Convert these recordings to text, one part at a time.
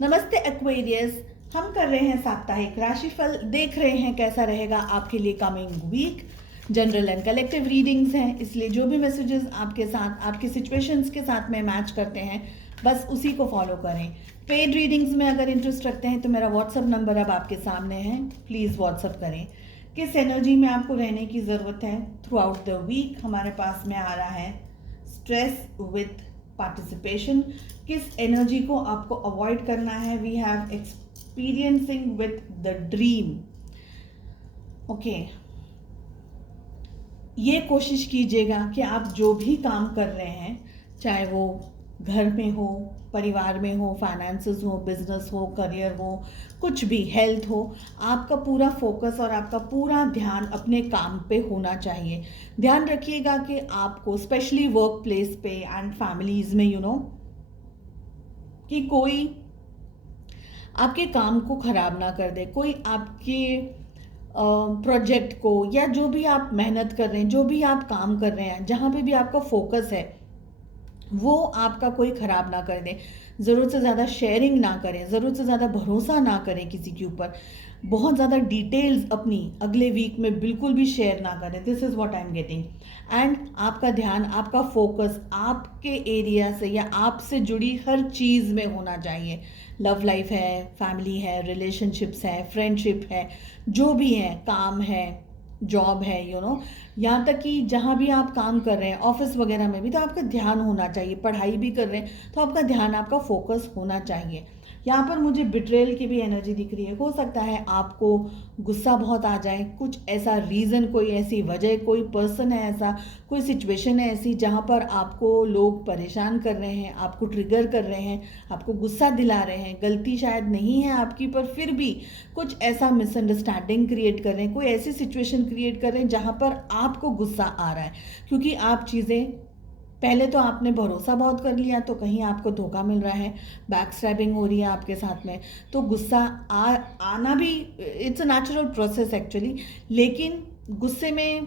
नमस्ते एक्वेरियस। हम कर रहे हैं साप्ताहिक राशिफल, देख रहे हैं कैसा रहेगा आपके लिए coming week. General and collective readings हैं, इसलिए जो भी मैसेजेस आपके साथ आपके सिचुएशंस के साथ में मैच करते हैं बस उसी को फॉलो करें। पेड रीडिंग्स में अगर इंटरेस्ट रखते हैं तो मेरा व्हाट्सअप नंबर अब आपके सामने है, प्लीज़ व्हाट्सअप करें। किस एनर्जी में आपको रहने की ज़रूरत है थ्रू आउट द वीक, हमारे पास में आ रहा है स्ट्रेस विथ पार्टिसिपेशन। किस एनर्जी को आपको अवॉइड करना है, we have experiencing with the dream. Okay, ये कोशिश कीजिएगा कि आप जो भी काम कर रहे हैं, चाहे वो घर में हो, परिवार में हो, फाइनेंसेस हो, बिजनेस हो, करियर हो, कुछ भी, हेल्थ हो, आपका पूरा फोकस और आपका पूरा ध्यान अपने काम पे होना चाहिए। ध्यान रखिएगा कि आपको स्पेशली वर्क प्लेस पे एंड फैमिलीज में कि कोई आपके काम को ख़राब ना कर दे, कोई आपके प्रोजेक्ट को या जो भी आप मेहनत कर रहे हैं, जो भी आप काम कर रहे हैं, जहाँ पे भी आपका फोकस है वो आपका कोई ख़राब ना कर दे। ज़रूरत से ज़्यादा शेयरिंग ना करें, ज़रूरत से ज़्यादा भरोसा ना करें किसी के ऊपर, बहुत ज़्यादा डिटेल्स अपनी अगले वीक में बिल्कुल भी शेयर ना करें। This is what I am getting. And आपका ध्यान, आपका फोकस आपके एरिया से या आपसे जुड़ी हर चीज़ में होना चाहिए। लव लाइफ है, फैमिली है, रिलेशनशिप्स है, फ्रेंडशिप है, जो भी है, काम है, जॉब है, यहाँ तक कि जहाँ भी आप काम कर रहे हैं, ऑफिस वगैरह में भी, तो आपका ध्यान होना चाहिए। पढ़ाई भी कर रहे हैं तो आपका ध्यान, आपका फोकस होना चाहिए। यहाँ पर मुझे बिट्रेल की भी एनर्जी दिख रही है। हो सकता है आपको गुस्सा बहुत आ जाए, कुछ ऐसा रीज़न, कोई ऐसी वजह, कोई पर्सन है ऐसा, कोई सिचुएशन है ऐसी जहाँ पर आपको लोग परेशान कर रहे हैं, आपको ट्रिगर कर रहे हैं, आपको गुस्सा दिला रहे हैं। गलती शायद नहीं है आपकी, पर फिर भी कुछ ऐसा मिसअंडरस्टैंडिंग क्रिएट कर रहे हैं, कोई ऐसी सिचुएशन क्रिएट कर रहे हैं जहाँ पर आपको गुस्सा आ रहा है, क्योंकि आप चीज़ें पहले तो आपने भरोसा बहुत कर लिया तो कहीं आपको धोखा मिल रहा है, बैक स्टैबिंग हो रही है आपके साथ में, तो गुस्सा आना भी it's a natural process actually. लेकिन गुस्से में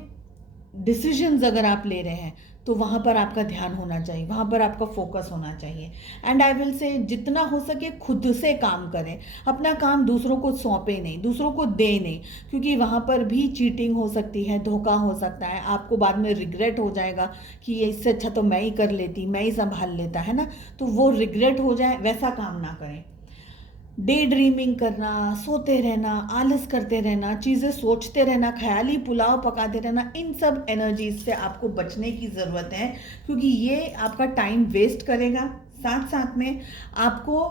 डिसीजंस अगर आप ले रहे हैं तो वहाँ पर आपका ध्यान होना चाहिए, वहाँ पर आपका फोकस होना चाहिए। एंड आई विल से जितना हो सके खुद से काम करें, अपना काम दूसरों को सौंपे नहीं, दूसरों को दे नहीं, क्योंकि वहाँ पर भी चीटिंग हो सकती है, धोखा हो सकता है, आपको बाद में रिग्रेट हो जाएगा कि ये इससे अच्छा तो मैं ही कर लेती, मैं ही संभाल लेता, है ना। तो वो रिग्रेट हो जाए, वैसा काम ना करें। डे ड्रीमिंग करना, सोते रहना, आलस करते रहना, चीज़ें सोचते रहना, ख्याली पुलाव पकाते रहना, इन सब एनर्जीज से आपको बचने की ज़रूरत है, क्योंकि ये आपका टाइम वेस्ट करेगा। साथ साथ में आपको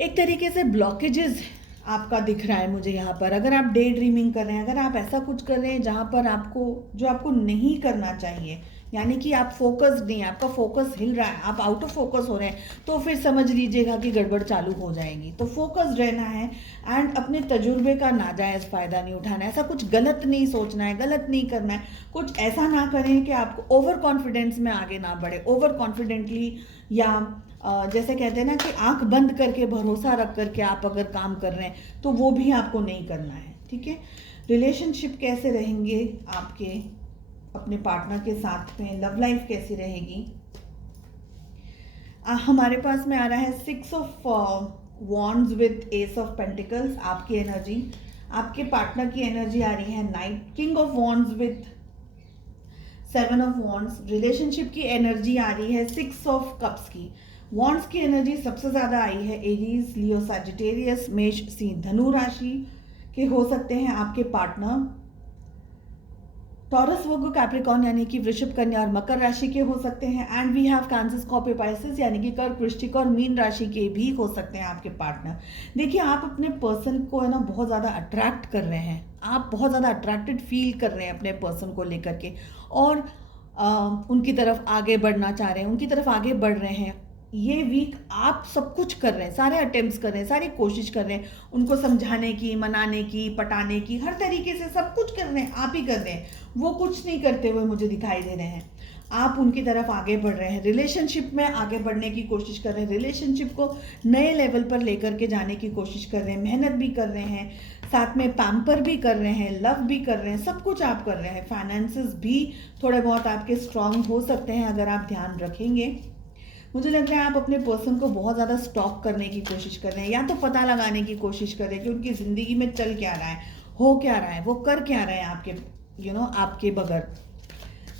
एक तरीके से ब्लॉकेजेस आपका दिख रहा है मुझे यहाँ पर। अगर आप डे ड्रीमिंग कर रहे हैं, अगर आप ऐसा कुछ कर रहे हैं जहाँ पर आपको, जो आपको नहीं करना चाहिए, यानी कि आप फोकस नहीं, आपका फोकस हिल रहा है, आप आउट ऑफ फोकस हो रहे हैं, तो फिर समझ लीजिएगा कि गड़बड़ चालू हो जाएगी। तो फोकस रहना है एंड अपने तजुर्बे का नाजायज़ फ़ायदा नहीं उठाना है, ऐसा कुछ गलत नहीं सोचना है, गलत नहीं करना है, कुछ ऐसा ना करें कि आपको ओवर कॉन्फिडेंस में आगे ना बढ़े, ओवर कॉन्फिडेंटली, या जैसे कहते हैं ना कि आंख बंद करके भरोसा रख करके आप अगर काम कर रहे हैं तो वो भी आपको नहीं करना है, ठीक है। रिलेशनशिप कैसे रहेंगे आपके अपने पार्टनर के साथ में, लव लाइफ कैसी रहेगी। हमारे पास में आ रहा है 6 of wands with S of pentacles, आपकी एनर्जी, आपके पार्टनर की एनर्जी आ रही है night, king of wands with 7 of wands. Relationship की एनर्जी आ रही है 6 ऑफ कप्स की। वॉन्ड्स की एनर्जी सबसे ज़्यादा आई है एरीज, लियो, सैजिटेरियस, मेष, सिंह, धनु राशि के हो सकते हैं आपके पार्टनर। टॉरस, वर्गो, कैप्रिकॉर्न यानी कि वृषभ, कन्या और मकर राशि के हो सकते हैं। And we have Cancer, Scorpio, Pisces यानी कि कर्क, वृश्चिक और मीन राशि के भी हो सकते हैं आपके पार्टनर। देखिए, आप अपने पर्सन को है ना बहुत ज़्यादा अट्रैक्ट कर रहे हैं, आप बहुत ज़्यादा अट्रैक्टेड फील कर रहे हैं अपने पर्सन को लेकर के, और उनकी तरफ आगे बढ़ना चाह रहे हैं, उनकी तरफ आगे बढ़ रहे हैं। ये वीक आप सब कुछ कर रहे हैं, सारे अटेम्प्ट्स कर रहे हैं, सारी कोशिश कर रहे हैं, उनको समझाने की, मनाने की, पटाने की, हर तरीके से सब कुछ कर रहे हैं, आप ही कर रहे हैं, वो कुछ नहीं करते हुए मुझे दिखाई दे रहे हैं। आप उनकी तरफ आगे बढ़ रहे हैं, रिलेशनशिप में आगे बढ़ने की कोशिश कर रहे हैं, रिलेशनशिप को नए लेवल पर लेकर के जाने की कोशिश कर रहे हैं, मेहनत भी कर रहे हैं, साथ में पैम्पर भी कर रहे हैं, लव भी कर रहे हैं, सब कुछ आप कर रहे हैं। फाइनेंसेस भी थोड़े बहुत आपके स्ट्रांग हो सकते हैं अगर आप ध्यान रखेंगे। मुझे लग रहा है आप अपने पर्सन को बहुत ज़्यादा स्टॉक करने की कोशिश कर रहे हैं, या तो पता लगाने की कोशिश कर रहे हैं कि उनकी ज़िंदगी में चल क्या रहा है, हो क्या रहा है, वो कर क्या रहे हैं आपके आपके बगैर।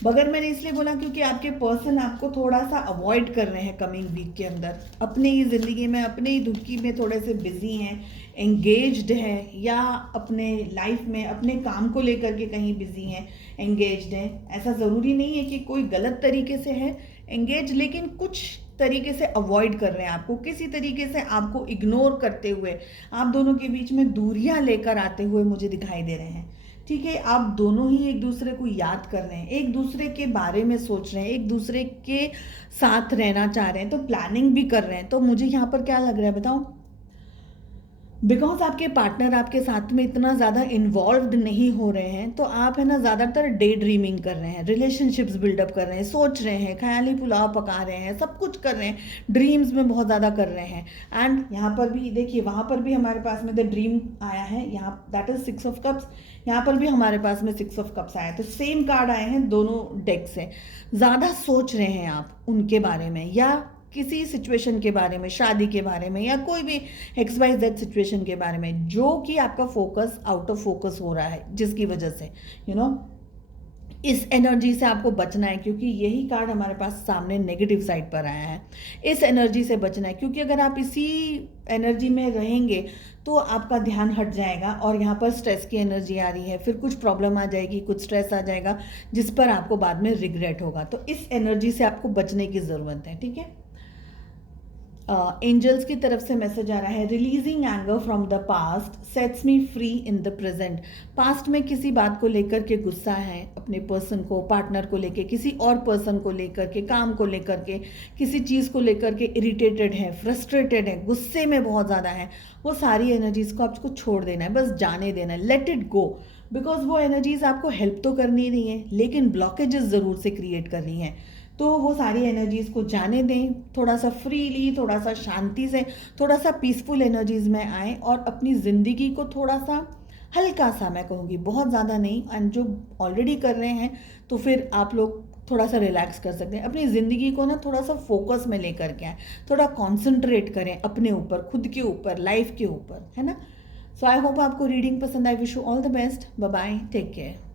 बगैर मैंने इसलिए बोला क्योंकि आपके पर्सन आपको थोड़ा सा अवॉइड कर रहे हैं कमिंग वीक के अंदर, अपनी ही ज़िंदगी में, अपनी ही दुखी में थोड़े से बिजी हैं, एंगेज्ड है, या अपने लाइफ में अपने काम को लेकर के कहीं बिजी हैं, एंगेज्ड हैं। ऐसा ज़रूरी नहीं है कि कोई गलत तरीके से है एंगेज, लेकिन कुछ तरीके से अवॉइड कर रहे हैं आपको, किसी तरीके से आपको इग्नोर करते हुए, आप दोनों के बीच में दूरियां लेकर आते हुए मुझे दिखाई दे रहे हैं। ठीक है, आप दोनों ही एक दूसरे को याद कर रहे हैं, एक दूसरे के बारे में सोच रहे हैं, एक दूसरे के साथ रहना चाह रहे हैं, तो प्लानिंग भी कर रहे हैं। तो मुझे यहाँ पर क्या लग रहा है बताओ, बिकॉज आपके पार्टनर आपके साथ में इतना ज़्यादा इन्वॉल्व्ड नहीं हो रहे हैं, तो आप है ना ज़्यादातर डे ड्रीमिंग कर रहे हैं, रिलेशनशिप्स बिल्डअप कर रहे हैं, सोच रहे हैं, ख्याली पुलाव पका रहे हैं, सब कुछ कर रहे हैं, ड्रीम्स में बहुत ज़्यादा कर रहे हैं। एंड यहाँ पर भी देखिए, वहाँ पर भी हमारे पास में द ड्रीम आया है, यहाँ दैट इज 6 ऑफ कप्स, यहाँ पर भी हमारे पास में 6 ऑफ कप्स आया है। तो सेम कार्ड आए हैं दोनों डेक से। ज़्यादा सोच रहे हैं आप उनके बारे में, या किसी सिचुएशन के बारे में, शादी के बारे में, या कोई भी XYZ सिचुएशन के बारे में, जो कि आपका फोकस आउट ऑफ फोकस हो रहा है, जिसकी वजह से इस एनर्जी से आपको बचना है, क्योंकि यही कार्ड हमारे पास सामने नेगेटिव साइड पर आया है। इस एनर्जी से बचना है, क्योंकि अगर आप इसी एनर्जी में रहेंगे तो आपका ध्यान हट जाएगा, और यहाँ पर स्ट्रेस की एनर्जी आ रही है, फिर कुछ प्रॉब्लम आ जाएगी, कुछ स्ट्रेस आ जाएगा, जिस पर आपको बाद में रिग्रेट होगा। तो इस एनर्जी से आपको बचने की ज़रूरत है। ठीक है, एंजल्स की तरफ से मैसेज आ रहा है, releasing anger from the past sets me free in the present. Past में किसी बात को लेकर के गुस्सा है, अपने पर्सन को, पार्टनर को लेकर, किसी और पर्सन को लेकर के, काम को लेकर के, किसी चीज़ को लेकर के इरिटेटेड है, फ्रस्ट्रेटेड है, गुस्से में बहुत ज़्यादा है, वो सारी एनर्जीज को आपको छोड़ देना है, बस जाने देना है, लेट इट गो। बिकॉज वो एनर्जीज आपको हेल्प तो कर नहीं रही है, लेकिन ब्लॉकेजेस ज़रूर से क्रिएट कर रही हैं। तो वो सारी एनर्जीज़ को जाने दें, थोड़ा सा फ्रीली, थोड़ा सा शांति से, थोड़ा सा पीसफुल एनर्जीज़ में आएँ, और अपनी ज़िंदगी को थोड़ा सा हल्का सा, मैं कहूँगी बहुत ज़्यादा नहीं, एंड जो ऑलरेडी कर रहे हैं तो फिर आप लोग थोड़ा सा रिलैक्स कर सकते हैं। अपनी ज़िंदगी को ना थोड़ा सा फोकस में लेकर के आए, थोड़ा कॉन्सेंट्रेट करें अपने ऊपर, खुद के ऊपर, लाइफ के ऊपर, है ना। सो आई होप आपको रीडिंग पसंद आई। Wish you all the best. Bye bye, take care.